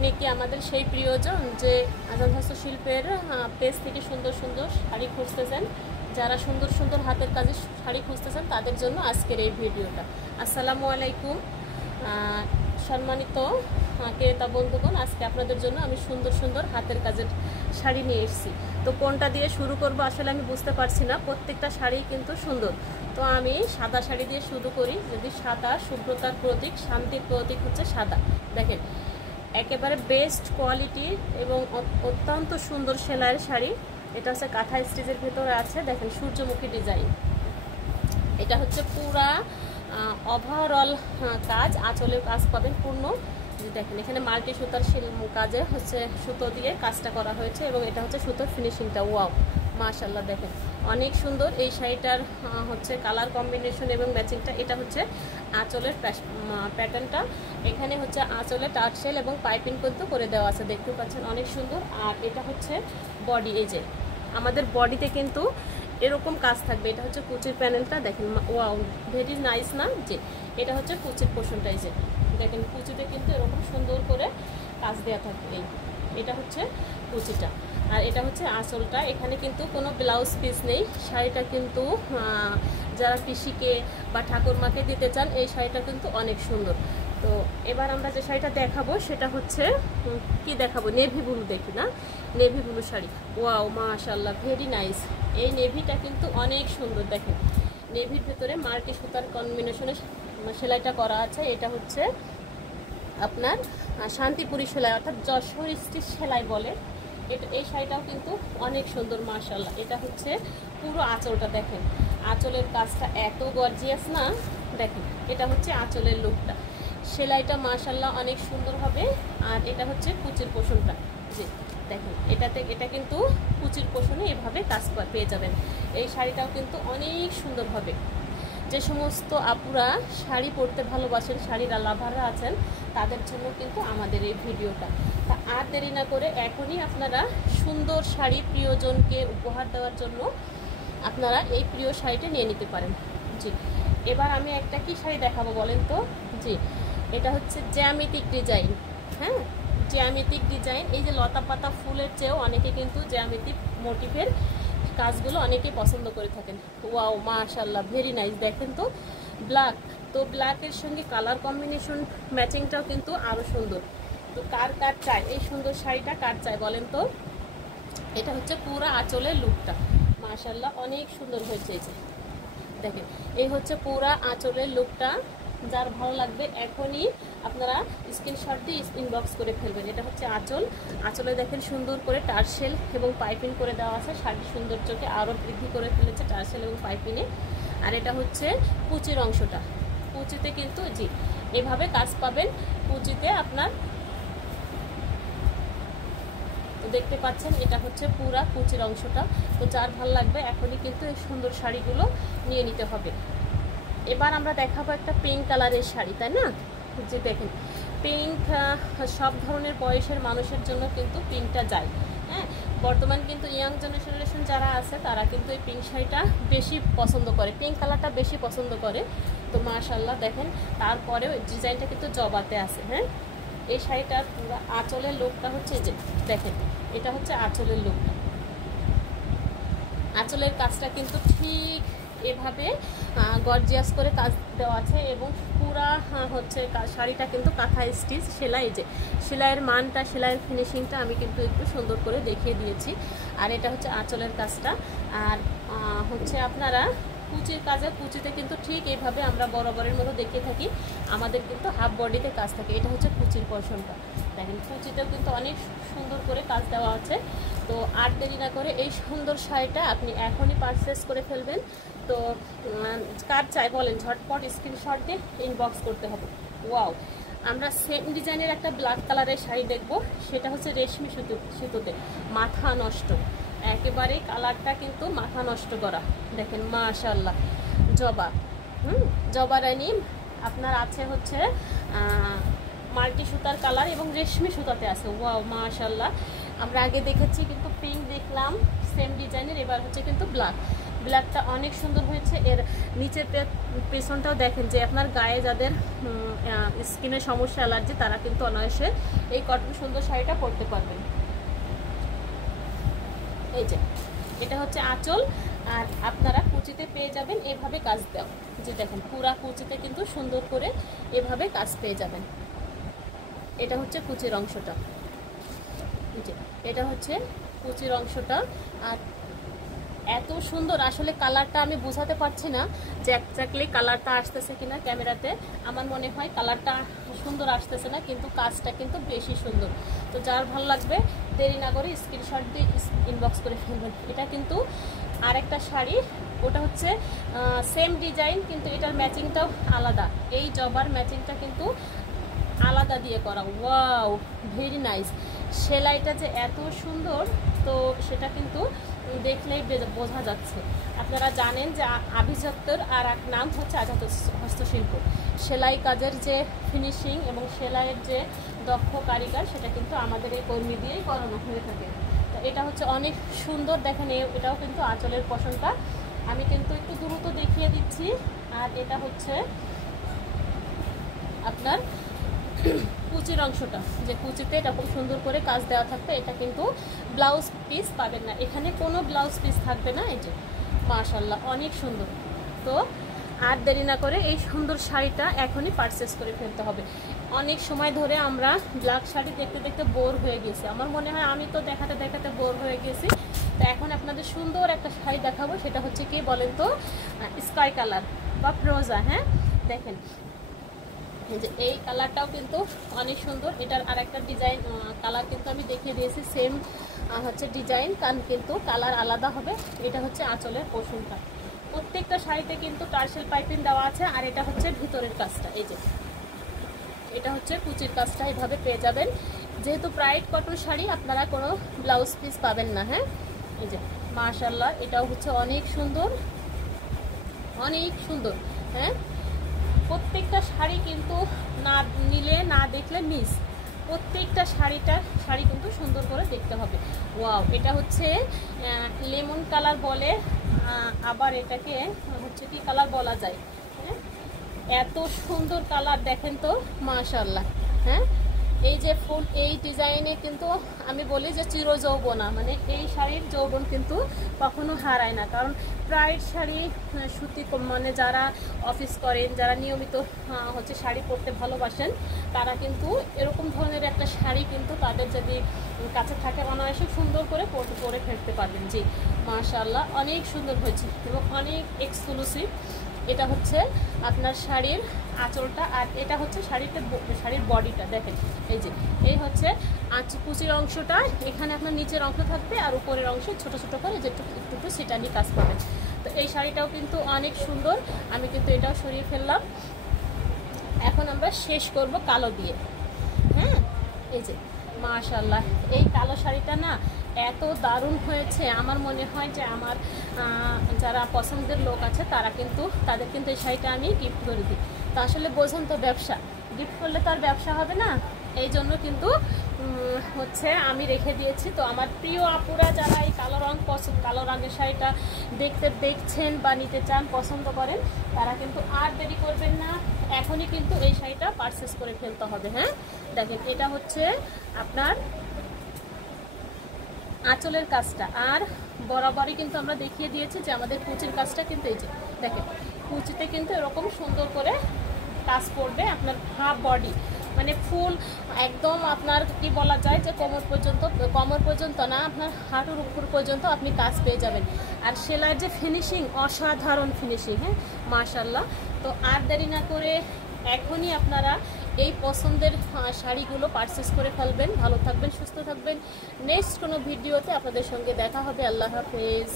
আপনি কি আমাদের সেই প্রিয়জন যে আজাদ হস্তশিল্পের পেজ থেকে সুন্দর সুন্দর শাড়ি খুঁজতেছেন? যারা সুন্দর সুন্দর হাতের কাজে শাড়ি খুঁজতেছেন তাদের জন্য আজকের এই ভিডিওটা। আসসালামু আলাইকুম সম্মানিত ক্রেতা বন্ধুগণ, আজকে আপনাদের জন্য আমি সুন্দর সুন্দর হাতের কাজের শাড়ি নিয়ে এসেছি। তো কোনটা দিয়ে শুরু করব আসলে আমি বুঝতে পারছি না, প্রত্যেকটা শাড়ি কিন্তু সুন্দর। তো আমি সাদা শাড়ি দিয়ে শুরু করি। যদি সাদা শুভ্রতার প্রতীক, শান্তির প্রতীক হচ্ছে সাদা। দেখেন একেবারে বেস্ট কোয়ালিটির এবং অত্যন্ত সুন্দর সেলাইয়ের শাড়ি। এটা হচ্ছে কাঁথা স্টিচের ভেতরে আছে। দেখেন সূর্যমুখী ডিজাইন। এটা হচ্ছে পুরা ওভারঅল কাজ, আঁচলের কাজ পাবেন পূর্ণ। দেখেন এখানে মাল্টি সুতার কাজে হচ্ছে সুতো দিয়ে কাজটা করা হয়েছে এবং এটা হচ্ছে সুতোর ফিনিশিংটা। ওয়াও মাশাআল্লাহ, দেখেন অনেক সুন্দর এই শাড়িটার হচ্ছে কালার কম্বিনেশন এবং ম্যাচিংটা। এটা হচ্ছে আঁচলের প্যাটার্নটা। এখানে হচ্ছে আঁচলে টার্সেল এবং পাইপিং কিন্তু করে দেওয়া আছে, দেখতে পাচ্ছেন অনেক সুন্দর। আর এটা হচ্ছে বডি, এই যে আমাদের বডিতে কিন্তু এরকম কাজ থাকবে। এটা হচ্ছে কুচির প্যানেলটা, দেখেন ওয়াও ভেরি নাইস না? যে এটা হচ্ছে কুচির পোর্শনটা, এই যে দেখেন কুচিতে কিন্তু এরকম সুন্দর করে কাজ দেওয়া থাকবে। এটা হচ্ছে কুচিটা আর এটা হচ্ছে আঁচলটা। এখানে কিন্তু কোনো ব্লাউজ পিস নেই। শাড়িটা কিন্তু যারা পিসিকে বা ঠাকুরমাকে দিতে চান এই শাড়িটা কিন্তু অনেক সুন্দর। তো এবার আমরা যে শাড়িটা দেখাবো সেটা হচ্ছে কি দেখাবো, নেভি ব্লু দেখি না? Navy blue sari. ওয়াও মাশাআল্লাহ ভেরি নাইস। এই নেভিটা কিন্তু অনেক সুন্দর। দেখেন নেভির ভেতরে মাল্টি সুতার কম্বিনেশনে সেলাইটা করা আছে। এটা হচ্ছে আপনার শান্তিপুরি সেলাই, অর্থাৎ যশোর স্টিচ সেলাই বলে। এই শাড়িটাও কিন্তু অনেক সুন্দর মাশাআল্লাহ। এটা হচ্ছে পুরো আঁচলটা, দেখেন আঁচলের কাজটা এত গর্জিয়াস না? দেখেন এটা হচ্ছে আঁচলের লুকটা, সেলাইটা মাশাআল্লাহ অনেক সুন্দর হবে। আর এটা হচ্ছে কুচির পোর্শনটা, যে দেখেন এটা কিন্তু কুচির পোর্শনে এভাবে কাজ পেয়ে যাবেন। এই শাড়িটাও কিন্তু অনেক সুন্দর হবে। যে সমস্ত আপুরা শাড়ি পরতে ভালোবাসেন, শাড়ির লাভাররা আছেন, তাদের জন্য কিন্তু আমাদের এই ভিডিওটা। তা আর দেরি না করে এখনই আপনারা সুন্দর শাড়ি প্রিয়জনকে উপহার দেওয়ার জন্য আপনারা এই প্রিয় শাড়িটা নিয়ে নিতে পারেন। জি, এবার আমি একটা কি শাড়ি দেখাবো বলেন তো? জি, এটা হচ্ছে জ্যামিতিক ডিজাইন। হ্যাঁ, জ্যামিতিক ডিজাইন। এই যে লতা পাতা ফুলের চেয়েও অনেকে কিন্তু জ্যামিতিক মোটিভের কাজগুলো অনেকে পছন্দ করে থাকেন। ওয়াও মাশাআল্লাহ ভেরি নাইস। দেখেন তো ব্ল্যাক, তো ব্ল্যাকের সঙ্গে কালার কম্বিনেশন ম্যাচিংটাও কিন্তু আরও সুন্দর। তো কার কার চাই এই সুন্দর শাড়িটা, কার চাই বলেন তো? এটা হচ্ছে পুরো আঁচলের লুকটা মাশাআল্লাহ অনেক সুন্দর হয়েছে। এই যে দেখেন এই হচ্ছে পুরা আঁচলের লুকটা। যার ভালো লাগবে এখনই আপনারা স্ক্রিনশট দিয়ে ইনবক্স করে ফেলবেন। এটা হচ্ছে আঁচল। আঁচলে দেখেন সুন্দর করে টার্সেল এবং পাইপিং করে দেওয়া আছে। শাড়ির সৌন্দর্যকে আরও বৃদ্ধি করে ফেলেছে টার্সেল এবং পাইপিংয়ে। আর এটা হচ্ছে কুচির অংশটা। কুচিতে কিন্তু জি এভাবে কাজ পাবেন কুচিতে আপনার, দেখতে পাচ্ছেন এটা হচ্ছে পুরা কুচির অংশটা। তো যার ভালো লাগবে এখনই কিন্তু এই সুন্দর শাড়িগুলো নিয়ে নিতে হবে। এবার আমরা দেখাবো একটা পিঙ্ক কালারের শাড়ি, তাই না? যে দেখেন পিঙ্ক সব ধরনের বয়সের মানুষের জন্য কিন্তু পিঙ্কটা যায়। হ্যাঁ, বর্তমান কিন্তু ইয়াং জেনারেশন যারা আছে তারা কিন্তু এই পিঙ্ক শাড়িটা বেশি পছন্দ করে, পিঙ্ক কালারটা বেশি পছন্দ করে। তো মাশাআল্লাহ দেখেন তারপরেও ডিজাইনটা কিন্তু জবাতে আছে। হ্যাঁ, এই শাড়িটার পুরো আঁচলের লুকটা হচ্ছে যে দেখেন এটা হচ্ছে আঁচলের লুকটা। আঁচলের কাজটা কিন্তু ঠিক এভাবে গর্জিয়াস করে কাজ দেওয়া আছে এবং পুরা হচ্ছে শাড়িটা কিন্তু কাঁথা স্টিচ সেলাই। যে সেলাইয়ের মানটা, সেলাইয়ের ফিনিশিংটা আমি কিন্তু একটু সুন্দর করে দেখিয়ে দিয়েছি। আর এটা হচ্ছে আঁচলের কাজটা। আর হচ্ছে আপনারা কুচির কাজে, কুচিতে কিন্তু ঠিক এইভাবে আমরা বরাবরের মতো দেখিয়ে থাকি, আমাদের কিন্তু হাফ বডিতে কাজ থাকে। এটা হচ্ছে কুচির পোর্শনটা। দেখেন কুচিতেও কিন্তু অনেক সুন্দর করে কাজ দেওয়া আছে। তো আর দেরি না করে এই সুন্দর শাড়িটা আপনি এখনই পারচেস করে ফেলবেন। তো কার চাই বলেন, ঝটপট স্ক্রিনশট দিয়ে ইনবক্স করতে হবে। ওয়াও, আমরা সেম ডিজাইনের একটা ব্ল্যাক কালারের শাড়ি দেখব। সেটা হচ্ছে রেশমি সুতোতে, মাথা নষ্ট একেবারে, কালারটা কিন্তু মাথা নষ্ট করা। দেখেন মাশাআল্লাহ জবা, জবা রানী আপনার আছে হচ্ছে মাল্টি সুতার কালার এবং রেশমি সুতাতে আছে। ওয়াও মাশাআল্লাহ, আমরা আগে দেখেছি কিন্তু পিঙ্ক দেখলাম সেম ডিজাইনের, এবার হচ্ছে কিন্তু ব্ল্যাক। ব্ল্যাকটা অনেক সুন্দর হয়েছে। এর নিচের পেছনটাও দেখেন যে আপনার গায়ে যাদের স্কিনের সমস্যা, অ্যালার্জি, তারা কিন্তু অনায়াসে এই কটন সুন্দর শাড়িটা পরতে পারবেন। এই যে এটা হচ্ছে আঁচল, আর আপনারা কুচিতে পেয়ে যাবেন এভাবে কাজ দেওয়া। যে দেখেন পুরা কুচিতে কিন্তু সুন্দর করে এভাবে কাজ পেয়ে যাবেন। এটা হচ্ছে কুচির অংশটা, এটা হচ্ছে কুচির অংশটা। আর এত সুন্দর, আসলে কালারটা আমি বোঝাতে পারছি না যে এক্স্যাক্টলি কালারটা আসতেছে কিনা ক্যামেরাতে। আমার মনে হয় কালারটা সুন্দর আসতেছে না, কিন্তু কাজটা কিন্তু বেশি সুন্দর। তো যার ভালো লাগবে দেরি না করে স্ক্রিনশট দিয়ে ইনবক্স করে ফেলবেন। এটা কিন্তু আরেকটা শাড়ি, ওটা হচ্ছে সেম ডিজাইন, কিন্তু এটার ম্যাচিংটাও আলাদা। এই জবার ম্যাচিংটা কিন্তু আলাদা দিয়ে করা। Wow, very nice. সেলাইটা যে এত সুন্দর, তো সেটা কিন্তু দেখলেই বোঝা যাচ্ছে। আপনারা জানেন যে আভিজাত্যর আর এক নাম হচ্ছে আজাদ হস্তশিল্প। সেলাই কাজের যে ফিনিশিং এবং সেলাইয়ের যে দক্ষ কারিগর, সেটা কিন্তু আমাদের এই কর্মী দিয়েই করানো হয়ে থাকে। তো এটা হচ্ছে অনেক সুন্দর। দেখেন এটাও কিন্তু আঁচলের পশনটা আমি কিন্তু একটু দ্রুত দেখিয়ে দিচ্ছি। আর এটা হচ্ছে আপনার কুচির অংশটা, যে কুচিতে এরকম সুন্দর করে কাজ দেওয়া থাকবে। এটা কিন্তু ব্লাউজ পিস পাবেন না, এখানে কোনো ব্লাউজ পিস থাকবে না। এই যে মাশাআল্লাহ অনেক সুন্দর। তো আর দেরি না করে এই সুন্দর শাড়িটা এখনই পারচেস করে ফেলতে হবে। অনেক সময় ধরে আমরা ব্ল্যাক শাড়ি দেখতে দেখতে বোর হয়ে গেছি। আমার মনে হয় আমি তো দেখাতে দেখাতে বোর হয়ে গেছি। তো এখন আপনাদের সুন্দর একটা শাড়ি দেখাবো, সেটা হচ্ছে কি বলেন তো, স্কাই কালার বা ফ্রোজা। হ্যাঁ দেখেন যে এই কালারটাও কিন্তু অনেক সুন্দর। এটার আর একটা ডিজাইন কালার কিন্তু আমি দেখিয়ে দিয়েছি, সেম হচ্ছে ডিজাইন, কারণ কিন্তু কালার আলাদা হবে। এটা হচ্ছে আঁচলের পোর্শনটা। প্রত্যেকটা শাড়িতে কিন্তু টার্সেল পাইপিং দেওয়া আছে। আর এটা হচ্ছে ভিতরের কাজটা, এই যে এটা হচ্ছে কুচির কাজটা, এভাবে পেয়ে যাবেন। যেহেতু ব্রাইট কটন শাড়ি, আপনারা কোনো ব্লাউজ পিস পাবেন না। হ্যাঁ এই যে মাশাআল্লাহ, এটাও হচ্ছে অনেক সুন্দর, অনেক সুন্দর। হ্যাঁ প্রত্যেকটা শাড়ি কিন্তু না নিলে, না দেখলে মিস। প্রত্যেকটা শাড়ি কিন্তু সুন্দর করে দেখতে হবে। ওয়াও, এটা হচ্ছে লেমন কালার বলে, আবার এটাকে হচ্ছে কি কালার বলা যায়। হ্যাঁ এত সুন্দর কালার দেখেন তো, মাশাআল্লাহ। হ্যাঁ এই যে ফুল এই ডিজাইনে কিন্তু আমি বলি যে চিরযৌবনা, মানে এই শাড়ির যৌবন কিন্তু কখনো হারায় না। কারণ ব্রাইট শাড়ি সুতি, মানে যারা অফিস করেন, যারা নিয়মিত হচ্ছে শাড়ি পরতে ভালোবাসেন, তারা কিন্তু এরকম ধরনের একটা শাড়ি কিন্তু তাদের যদি কাছে থাকে অনায়াসে সুন্দর করে পরে ফেলতে পারবেন। জি মাশাআল্লাহ অনেক সুন্দর হয়েছে এবং অনেক এক্সক্লুসিভ। এটা হচ্ছে আপনার শাড়ির আঁচলটা, আর এটা হচ্ছে শাড়ির বডিটা। দেখেন এই যে এই হচ্ছে কুচির অংশটা, এখানে আপনার নিচের অংশ থাকবে আর উপরের অংশ ছোট ছোট করে যে একটু একটু সেটানি কাজ পাবেন। তো এই শাড়িটাও কিন্তু অনেক সুন্দর। আমি কিন্তু এটাও সরিয়ে ফেললাম। এখন আমরা শেষ করব কালো দিয়ে। হ্যাঁ এই যে মাশাআল্লাহ, এই কালো শাড়িটা না এত দারুণ হয়েছে। আমার মনে হয় যে আমার যারা পছন্দের লোক আছে তাদের কিন্তু এই শাড়িটা আমি গিফট করে দিই। তো আসলে বোঝেন তো, ব্যবসা গিফট করলে তো আর ব্যবসা হবে না, এই জন্য কিন্তু হচ্ছে আমি রেখে দিয়েছি। তো আমার প্রিয় আপুরা যারা এই কালো রঙের শাড়িটা দেখছেন বা নিতে চান, পছন্দ করেন, তারা কিন্তু আর দেরি করবেন না, এখনই কিন্তু এই শাড়িটা পারচেস করে ফেলতে হবে। হ্যাঁ দেখেন এটা হচ্ছে আপনার আঁচলের কাজটা, আর বরাবরই কিন্তু আমরা দেখিয়ে দিয়েছি যে আমাদের কুচির কাজটা কিন্তু এই যে দেখেন কুচিতে কিন্তু এরকম সুন্দর করে কাজ করবে। আপনার হাফ বডি মানে ফুল একদম আপনার কি বলা যায় যে কোমর পর্যন্ত না, আপনার হাঁটুর উপর পর্যন্ত আপনি কাজ পেয়ে যাবেন। আর সেলাইয়ের যে ফিনিশিং, অসাধারণ ফিনিশিং। হ্যাঁ মাশাআল্লাহ। তো আর দেরি না করে এখনই আপনারা এই পছন্দের শাড়িগুলো পারচেস করে ফেলবেন। ভালো থাকবেন, সুস্থ থাকবেন। নেক্সট কোনো ভিডিওতে আপনাদের সঙ্গে দেখা হবে। আল্লাহ হাফেজ।